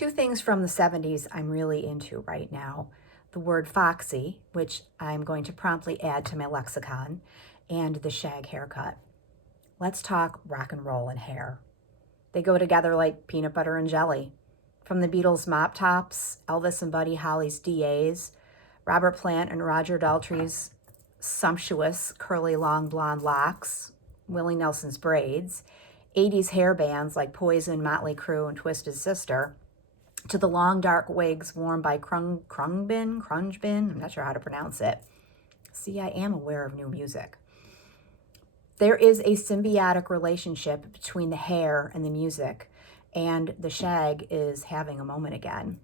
Two things from the 70s I'm really into right now. The word foxy, which I'm going to promptly add to my lexicon, and the shag haircut. Let's talk rock and roll and hair. They go together like peanut butter and jelly. From the Beatles' mop tops, Elvis and Buddy Holly's DAs, Robert Plant and Roger Daltrey's sumptuous curly long blonde locks, Willie Nelson's braids, 80s hair bands like Poison, Motley Crue, and Twisted Sister, to the long dark wigs worn by Krungbin, I'm not sure how to pronounce it. See, I am aware of new music. There is a symbiotic relationship between the hair and the music, and the shag is having a moment again.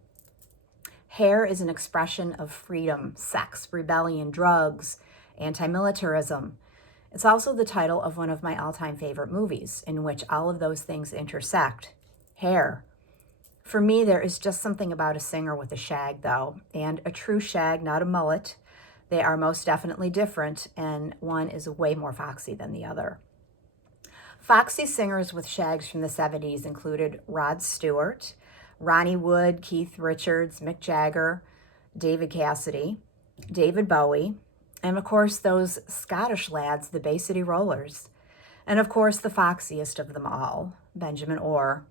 Hair is an expression of freedom, sex, rebellion, drugs, anti-militarism. It's also the title of one of my all-time favorite movies, in which all of those things intersect. Hair. For me, there is just something about a singer with a shag, though, and a true shag, not a mullet. They are most definitely different, and one is way more foxy than the other. Foxy singers with shags from the 70s included Rod Stewart, Ronnie Wood, Keith Richards, Mick Jagger, David Cassidy, David Bowie, and of course those Scottish lads, the Bay City Rollers. And of course the foxiest of them all, Benjamin Orr.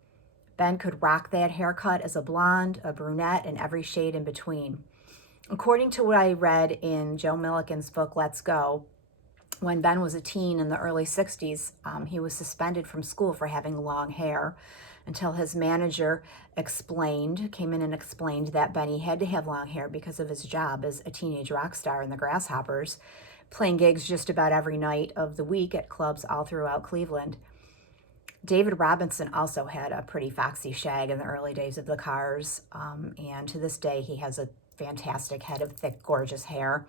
Ben could rock that haircut as a blonde, a brunette, and every shade in between. According to what I read in Joe Milliken's book, Let's Go, when Ben was a teen in the early 60s, he was suspended from school for having long hair until his manager came in and explained that Benny had to have long hair because of his job as a teenage rock star in the Grasshoppers, playing gigs just about every night of the week at clubs all throughout Cleveland. David Robinson also had a pretty foxy shag in the early days of the Cars, and to this day he has a fantastic head of thick, gorgeous hair.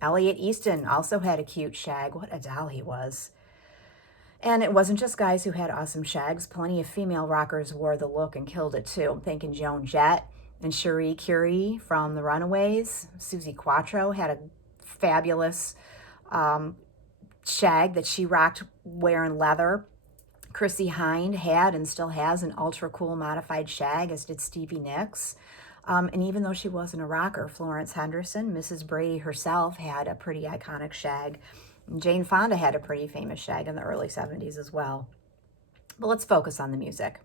Elliot Easton also had a cute shag. What a doll he was. And it wasn't just guys who had awesome shags. Plenty of female rockers wore the look and killed it too. I'm thinking Joan Jett and Cherie Currie from the Runaways. Susie Quattro had a fabulous shag that she rocked wearing leather. Chrissie Hynde had and still has an ultra cool modified shag, as did Stevie Nicks. And even though she wasn't a rocker, Florence Henderson, Mrs. Brady herself, had a pretty iconic shag. And Jane Fonda had a pretty famous shag in the early 70s as well. But let's focus on the music.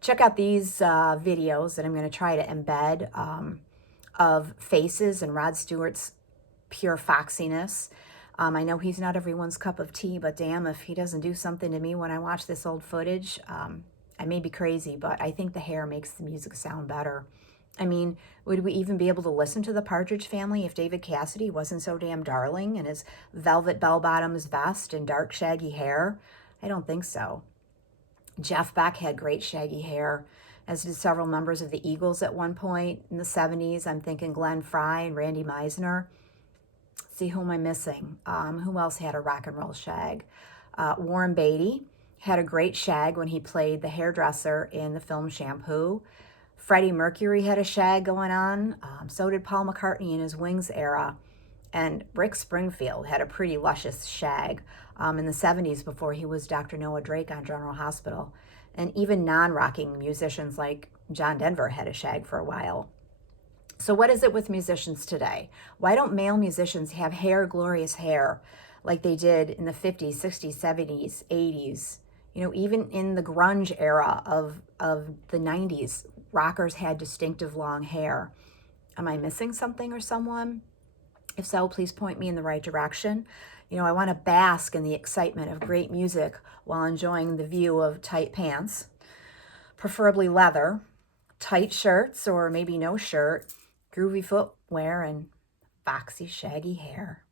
Check out these videos that I'm going to try to embed of Faces and Rod Stewart's pure foxiness. I know he's not everyone's cup of tea, but damn, if he doesn't do something to me when I watch this old footage, I may be crazy, but I think the hair makes the music sound better. I mean, would we even be able to listen to the Partridge Family if David Cassidy wasn't so damn darling in his velvet bell-bottoms vest and dark shaggy hair? I don't think so. Jeff Beck had great shaggy hair, as did several members of the Eagles at one point in the 70s. I'm thinking Glenn Frey and Randy Meisner. See, who am I missing? Who else had a rock and roll shag? Warren Beatty had a great shag when he played the hairdresser in the film Shampoo. Freddie Mercury had a shag going on. So did Paul McCartney in his Wings era. And Rick Springfield had a pretty luscious shag in the 70s before he was Dr. Noah Drake on General Hospital. And even non-rocking musicians like John Denver had a shag for a while. So what is it with musicians today? Why don't male musicians have hair, glorious hair, like they did in the 50s, 60s, 70s, 80s? You know, even in the grunge era of the 90s, rockers had distinctive long hair. Am I missing something or someone? If so, please point me in the right direction. You know, I want to bask in the excitement of great music while enjoying the view of tight pants, preferably leather, tight shirts or maybe no shirt, groovy footwear, and foxy, shaggy hair.